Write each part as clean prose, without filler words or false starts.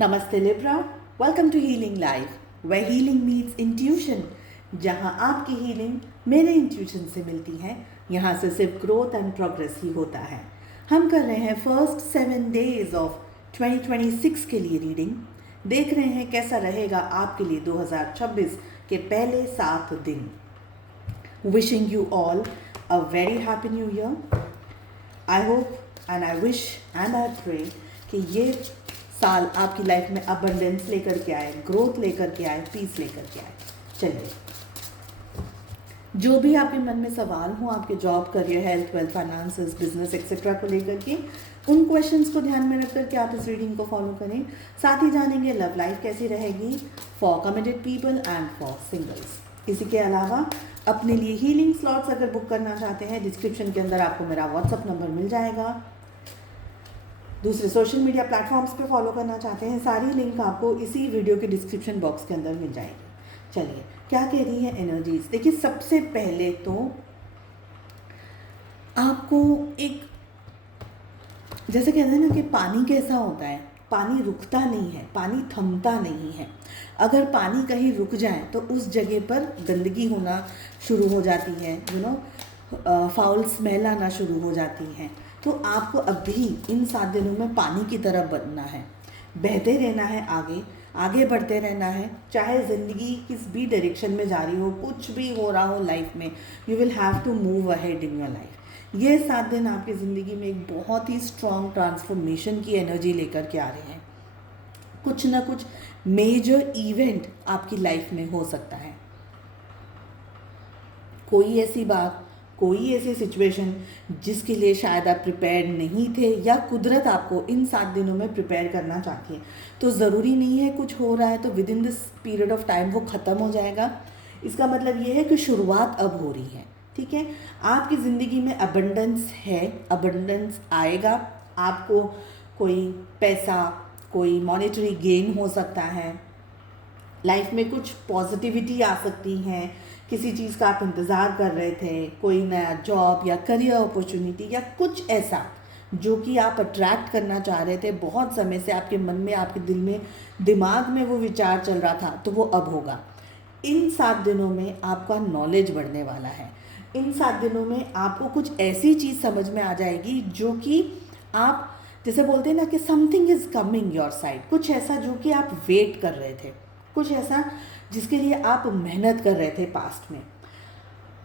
नमस्ते Libra, welcome to healing life where healing meets intuition. जहां आपकी हीलिंग मेरे इंट्यूशन से मिलती है, यहाँ से सिर्फ ग्रोथ एंड प्रोग्रेस ही होता है। हम कर रहे हैं फर्स्ट 7 days ऑफ 2026 के लिए रीडिंग। देख रहे हैं कैसा रहेगा आपके लिए 2026 के पहले 7 दिन। Wishing you all a very happy new year. I hope and I wish and I pray कि ये साल आपकी लाइफ में अबंडेंस लेकर के आए, ग्रोथ लेकर के आए, पीस लेकर के आए। चलिए, जो भी आपके मन में सवाल हो आपके job, career, health, wealth, finances, business etcetera को लेकर के, उन क्वेश्चंस को ध्यान में रख करके आप इस रीडिंग को फॉलो करें। साथ ही जानेंगे लव लाइफ कैसी रहेगी for committed people and for singles. इसी के अलावा अपने लिए हीलिंग स्लॉट्स अगर बुक करना चाहते हैं, डिस्क्रिप्शन के अंदर आपको मेरा व्हाट्सअप नंबर मिल जाएगा। दूसरे सोशल मीडिया प्लेटफॉर्म्स पे फॉलो करना चाहते हैं, सारी लिंक आपको इसी वीडियो के डिस्क्रिप्शन बॉक्स के अंदर मिल जाएगी। चलिए, क्या कह रही है एनर्जीज। देखिए, सबसे पहले तो आपको एक, जैसे कहते हैं ना कि पानी कैसा होता है, पानी रुकता नहीं है, पानी थमता नहीं है। अगर पानी कहीं रुक जाए तो उस जगह पर गंदगी होना शुरू हो जाती है, फाउल स्मेल आना शुरू हो जाती है। तो आपको अभी इन 7 दिनों में पानी की तरह बनना है, बहते रहना है, आगे आगे बढ़ते रहना है। चाहे ज़िंदगी किस भी डायरेक्शन में जा रही हो, कुछ भी हो रहा हो लाइफ में, you will have to move ahead in your life. ये 7 दिन आपकी ज़िंदगी में एक बहुत ही स्ट्रॉन्ग ट्रांसफॉर्मेशन की एनर्जी लेकर के आ रहे हैं। कुछ ना कुछ मेजर इवेंट आपकी लाइफ में हो सकता है। कोई ऐसी बात, कोई ऐसी सिचुएशन जिसके लिए शायद आप प्रिपेयर्ड नहीं थे, या कुदरत आपको इन 7 दिनों में प्रिपेयर करना चाहती है। तो ज़रूरी नहीं है कुछ हो रहा है तो with in this period of time वो ख़त्म हो जाएगा। इसका मतलब ये है कि शुरुआत अब हो रही है। ठीक है, आपकी ज़िंदगी में अबंडेंस है, अबंडेंस आएगा। आपको कोई पैसा, कोई मॉनेटरी गेन हो सकता है, लाइफ में कुछ पॉजिटिविटी आ सकती है। किसी चीज़ का आप इंतज़ार कर रहे थे, कोई नया जॉब या करियर अपॉर्चुनिटी या कुछ ऐसा जो कि आप अट्रैक्ट करना चाह रहे थे, बहुत समय से आपके मन में, आपके दिल में, दिमाग में वो विचार चल रहा था, तो वो अब होगा। इन 7 दिनों में आपका नॉलेज बढ़ने वाला है। इन 7 दिनों में आपको कुछ ऐसी चीज़ समझ में आ जाएगी जो कि आप, जैसे बोलते हैं ना कि something is coming your side, कुछ ऐसा जो कि आप वेट कर रहे थे, कुछ ऐसा जिसके लिए आप मेहनत कर रहे थे पास्ट में।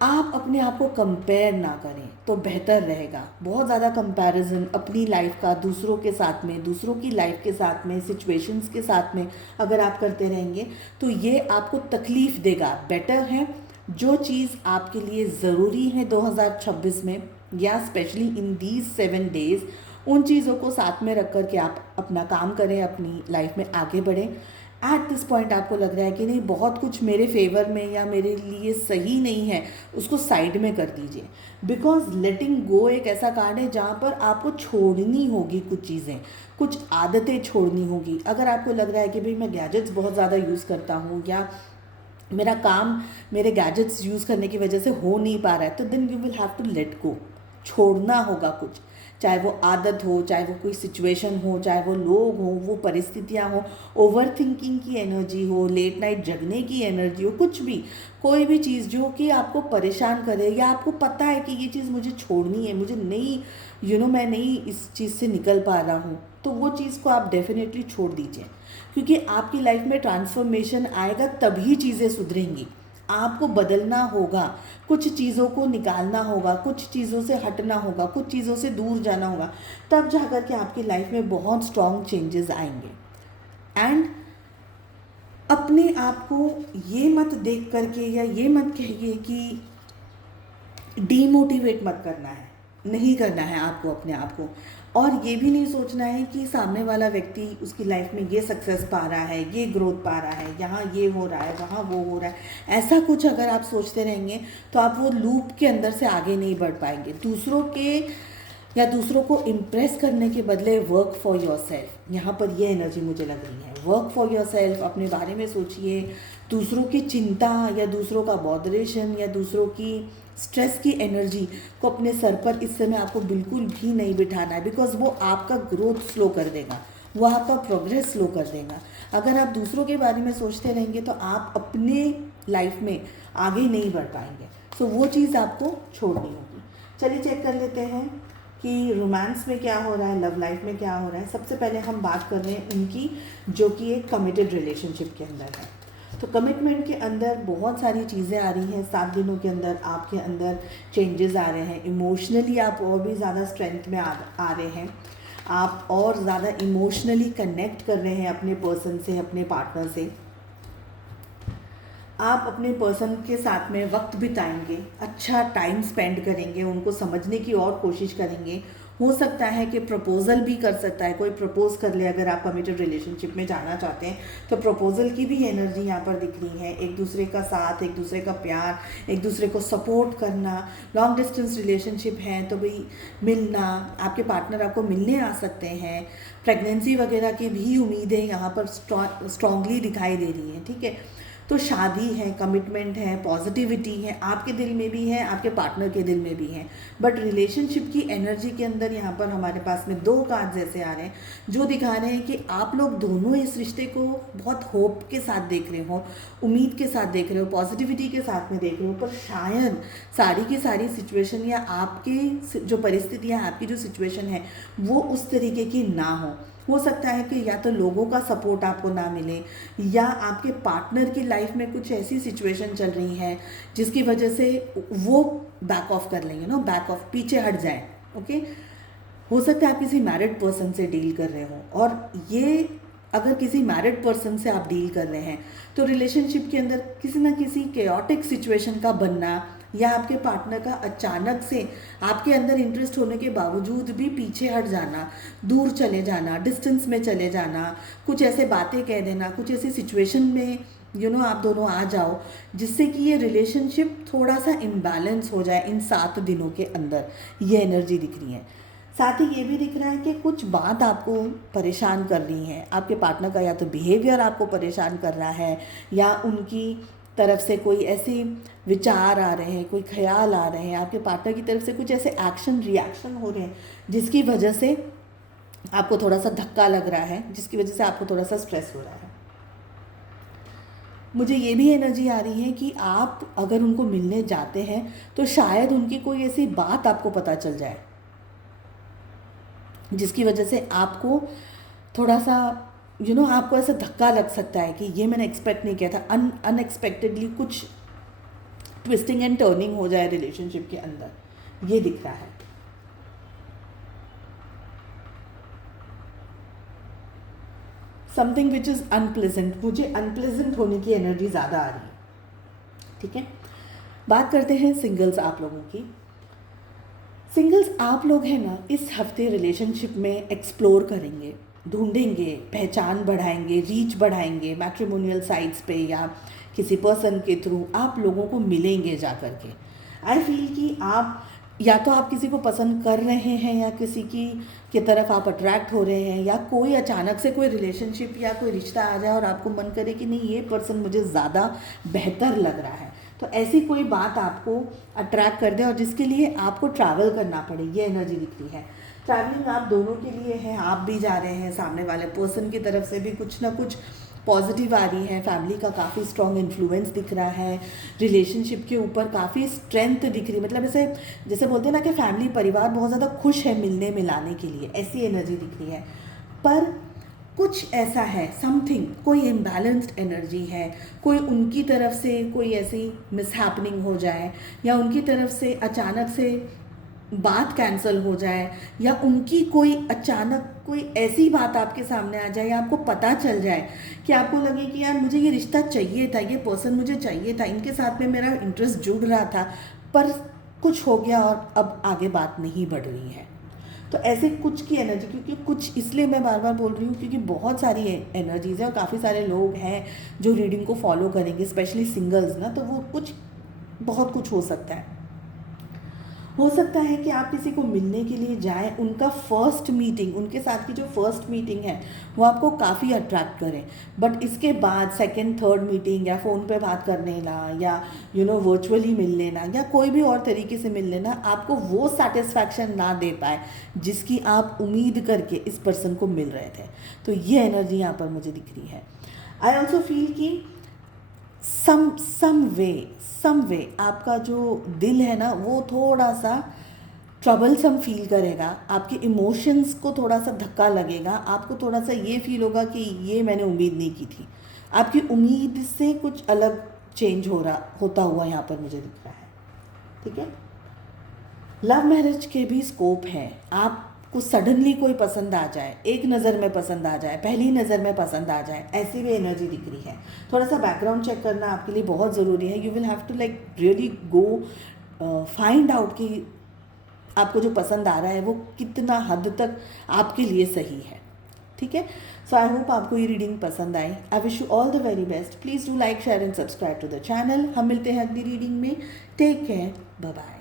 आप अपने आप को कंपेयर ना करें तो बेहतर रहेगा। बहुत ज़्यादा कंपैरिजन अपनी लाइफ का दूसरों के साथ में, दूसरों की लाइफ के साथ में, सिचुएशंस के साथ में अगर आप करते रहेंगे तो ये आपको तकलीफ़ देगा। बेटर है जो चीज़ आपके लिए ज़रूरी है 2026 में, या स्पेशली इन दीज 7 डेज़, उन चीज़ों को साथ में रख कर के आप अपना काम करें, अपनी लाइफ में आगे बढ़ें। एट दिस पॉइंट आपको लग रहा है कि नहीं, बहुत कुछ मेरे फेवर में या मेरे लिए सही नहीं है, उसको साइड में कर दीजिए। बिकॉज लेटिंग गो एक ऐसा कार्ड है जहाँ पर आपको छोड़नी होगी कुछ चीज़ें, कुछ आदतें छोड़नी होगी। अगर आपको लग रहा है कि भाई मैं गैजेट्स बहुत ज़्यादा यूज़ करता हूँ, या मेरा काम मेरे गैजेट्स यूज़ करने की वजह से हो नहीं पा रहा है, तो then you will have to let go. छोड़ना होगा कुछ, चाहे वो आदत हो, चाहे वो कोई सिचुएशन हो, चाहे वो लोग हो, वो परिस्थितियाँ हो, ओवर थिंकिंग की एनर्जी हो, लेट नाइट जगने की एनर्जी हो, कुछ भी, कोई भी चीज़ जो कि आपको परेशान करे, या आपको पता है कि ये चीज़ मुझे छोड़नी है, मुझे नहीं, मैं नहीं इस चीज़ से निकल पा रहा हूँ, तो वो चीज़ को आप डेफिनेटली छोड़ दीजिए। क्योंकि आपकी लाइफ में ट्रांसफॉर्मेशन आएगा तभी चीज़ें सुधरेंगी। आपको बदलना होगा, कुछ चीज़ों को निकालना होगा, कुछ चीज़ों से हटना होगा, कुछ चीज़ों से दूर जाना होगा, तब जाकर के आपकी लाइफ में बहुत स्ट्रॉन्ग चेंजेस आएंगे। एंड अपने आप को ये मत देख करके, या ये मत कहिए कि डीमोटिवेट मत करना है, नहीं करना है आपको अपने आप को। और ये भी नहीं सोचना है कि सामने वाला व्यक्ति, उसकी लाइफ में ये सक्सेस पा रहा है, ये ग्रोथ पा रहा है, यहाँ ये हो रहा है, वहाँ वो हो रहा है। ऐसा कुछ अगर आप सोचते रहेंगे तो आप वो लूप के अंदर से आगे नहीं बढ़ पाएंगे। दूसरों के या दूसरों को इम्प्रेस करने के बदले वर्क फॉर योर सेल्फ, यहाँ पर ये एनर्जी मुझे लग रही है। वर्क फॉर योर सेल्फ, अपने बारे में सोचिए। दूसरों की चिंता या दूसरों का बॉदरेशन या दूसरों की स्ट्रेस की एनर्जी को अपने सर पर इस समय आपको बिल्कुल भी नहीं बिठाना है, बिकॉज वो आपका ग्रोथ स्लो कर देगा, वो आपका प्रोग्रेस स्लो कर देगा। अगर आप दूसरों के बारे में सोचते रहेंगे तो आप अपने लाइफ में आगे नहीं बढ़ पाएंगे। सो वो चीज़ आपको छोड़नी होगी। चलिए चेक कर लेते हैं कि रोमांस में क्या हो रहा है, लव लाइफ में क्या हो रहा है। सबसे पहले हम बात कर रहे हैं उनकी, जो कि एक कमिटेड रिलेशनशिप के अंदर है। तो कमिटमेंट के अंदर बहुत सारी चीज़ें आ रही हैं। 7 दिनों के अंदर आपके अंदर चेंजेस आ रहे हैं। इमोशनली आप और भी ज़्यादा स्ट्रेंथ में आ रहे हैं। आप और ज़्यादा इमोशनली कनेक्ट कर रहे हैं अपने पर्सन से, अपने पार्टनर से। आप अपने पर्सन के साथ में वक्त बिताएंगे, अच्छा टाइम स्पेंड करेंगे, उनको समझने की और कोशिश करेंगे। हो सकता है कि प्रपोज़ल भी कर सकता है, कोई प्रपोज कर ले। अगर आप कमिटेड रिलेशनशिप में जाना चाहते हैं तो प्रपोज़ल की भी एनर्जी यहाँ पर दिख रही है। एक दूसरे का साथ, एक दूसरे का प्यार, एक दूसरे को सपोर्ट करना। लॉन्ग डिस्टेंस रिलेशनशिप है तो भाई मिलना, आपके पार्टनर आपको मिलने आ सकते हैं। प्रेगनेंसी वगैरह की भी उम्मीदें यहाँ पर स्ट्रांगली दिखाई दे रही हैं। ठीक है, तो शादी है, कमिटमेंट है, पॉजिटिविटी है, आपके दिल में भी है, आपके पार्टनर के दिल में भी है। बट रिलेशनशिप की एनर्जी के अंदर यहाँ पर हमारे पास में 2 कार्ड जैसे आ रहे हैं, जो दिखा रहे हैं कि आप लोग दोनों इस रिश्ते को बहुत होप के साथ देख रहे हो, उम्मीद के साथ देख रहे हो, पॉजिटिविटी के साथ में देख रहे हो। पर शायद सारी की सारी सिचुएशन या आपकी जो परिस्थितियाँ, आपकी जो सिचुएशन है वो उस तरीके की ना हो सकता है कि या तो लोगों का सपोर्ट आपको ना मिले, या आपके पार्टनर की लाइफ में कुछ ऐसी सिचुएशन चल रही है जिसकी वजह से वो बैक ऑफ कर लेंगे, बैक ऑफ, पीछे हट जाए। ओके, हो सकता है आप किसी मैरिड पर्सन से डील कर रहे हो, और ये अगर किसी मैरिड पर्सन से आप डील कर रहे हैं तो रिलेशनशिप के अंदर किसी ना किसी केओटिक सिचुएशन का बनना, या आपके पार्टनर का अचानक से आपके अंदर इंटरेस्ट होने के बावजूद भी पीछे हट जाना, दूर चले जाना, डिस्टेंस में चले जाना, कुछ ऐसे बातें कह देना, कुछ ऐसी सिचुएशन में आप दोनों आ जाओ जिससे कि ये रिलेशनशिप थोड़ा सा इम्बैलेंस हो जाए इन 7 दिनों के अंदर। ये एनर्जी दिख रही है। साथ ही ये भी दिख रहा है कि कुछ बात आपको परेशान कर रही है। आपके पार्टनर का या तो बिहेवियर आपको परेशान कर रहा है, या उनकी तरफ से कोई ऐसे विचार आ रहे हैं, कोई ख्याल आ रहे हैं, आपके पार्टनर की तरफ से कुछ ऐसे एक्शन रिएक्शन हो रहे हैं जिसकी वजह से आपको थोड़ा सा धक्का लग रहा है, जिसकी वजह से आपको थोड़ा सा स्ट्रेस हो रहा है। मुझे ये भी एनर्जी आ रही है कि आप अगर उनको मिलने जाते हैं तो शायद उनकी कोई ऐसी बात आपको पता चल जाए जिसकी वजह से आपको थोड़ा सा आपको ऐसा धक्का लग सकता है कि ये मैंने एक्सपेक्ट नहीं किया था। अनएक्सपेक्टेडली कुछ ट्विस्टिंग एंड टर्निंग हो जाए रिलेशनशिप के अंदर, ये दिख रहा है। समथिंग विच इज़ अनप्लेजेंट, मुझे अनप्लेजेंट होने की एनर्जी ज़्यादा आ रही है। ठीक है, बात करते हैं सिंगल्स आप लोगों की। सिंगल्स आप लोग हैं ना, इस हफ्ते रिलेशनशिप में एक्सप्लोर करेंगे, ढूंढेंगे, पहचान बढ़ाएंगे, रीच बढ़ाएंगे, मैट्रिमोनियल साइट्स पे या किसी पर्सन के थ्रू आप लोगों को मिलेंगे जा कर के। आई फील कि आप या तो आप किसी को पसंद कर रहे हैं, या किसी की तरफ आप अट्रैक्ट हो रहे हैं, या कोई अचानक से कोई रिलेशनशिप या कोई रिश्ता आ जाए और आपको मन करे कि नहीं ये पर्सन मुझे ज़्यादा बेहतर लग रहा है, तो ऐसी कोई बात आपको अट्रैक्ट कर दे और जिसके लिए आपको ट्रैवल करना पड़े, ये एनर्जी दिख रही है। ट्रैवलिंग आप दोनों के लिए है, आप भी जा रहे हैं, सामने वाले पर्सन की तरफ से भी कुछ ना कुछ पॉजिटिव आ रही है। फैमिली का काफ़ी स्ट्रॉन्ग इन्फ्लुएंस दिख रहा है, रिलेशनशिप के ऊपर काफ़ी स्ट्रेंथ दिख रही है। मतलब जैसे बोलते हैं ना कि फैमिली, परिवार बहुत ज़्यादा खुश है मिलने मिलाने के लिए, ऐसी एनर्जी दिख रही है। पर कुछ ऐसा है, समथिंग, कोई इम्बैलेंस्ड एनर्जी है, कोई उनकी तरफ से कोई ऐसी मिसहैपनिंग हो जाए, या उनकी तरफ से अचानक से बात कैंसिल हो जाए, या उनकी कोई अचानक कोई ऐसी बात आपके सामने आ जाए, या आपको पता चल जाए कि आपको लगे कि यार मुझे ये रिश्ता चाहिए था, ये पर्सन मुझे चाहिए था, इनके साथ में मेरा इंटरेस्ट जुड़ रहा था, पर कुछ हो गया और अब आगे बात नहीं बढ़ रही है। तो ऐसे कुछ की एनर्जी, क्योंकि कुछ इसलिए मैं बार बार बोल रही हूँ क्योंकि बहुत सारी एनर्जीज़ है और काफ़ी सारे लोग हैं जो रीडिंग को फॉलो करेंगे, स्पेशली सिंगल्स ना, तो वो बहुत कुछ हो सकता है। हो सकता है कि आप किसी को मिलने के लिए जाएं, उनका फर्स्ट मीटिंग, उनके साथ की जो फर्स्ट मीटिंग है वो आपको काफ़ी अट्रैक्ट करें, बट इसके बाद सेकंड थर्ड मीटिंग या फ़ोन पे बात कर लेना या वर्चुअली मिल लेना या कोई भी और तरीके से मिल लेना आपको वो सेटिस्फैक्शन ना दे पाए जिसकी आप उम्मीद करके इस पर्सन को मिल रहे थे। तो ये एनर्जी यहाँ पर मुझे दिख रही है। आई ऑल्सो फील कि सम वे आपका जो दिल है ना वो थोड़ा सा ट्रबलसम फील करेगा, आपके इमोशंस को थोड़ा सा धक्का लगेगा, आपको थोड़ा सा ये फील होगा कि ये मैंने उम्मीद नहीं की थी, आपकी उम्मीद से कुछ अलग चेंज होता हुआ यहाँ पर मुझे दिख रहा है। ठीक है, लव मैरिज के भी स्कोप है। आपको सडनली कोई पसंद आ जाए, एक नज़र में पसंद आ जाए, पहली नज़र में पसंद आ जाए, ऐसी भी एनर्जी दिख रही है। थोड़ा सा बैकग्राउंड चेक करना आपके लिए बहुत ज़रूरी है। You will have to like really go find out कि आपको जो पसंद आ रहा है वो कितना हद तक आपके लिए सही है। ठीक है, सो आई होप आपको ये रीडिंग पसंद आई। I wish you all the very best. Please do like share and subscribe to the channel. हम मिलते हैं अगली रीडिंग में। Take care, bye bye.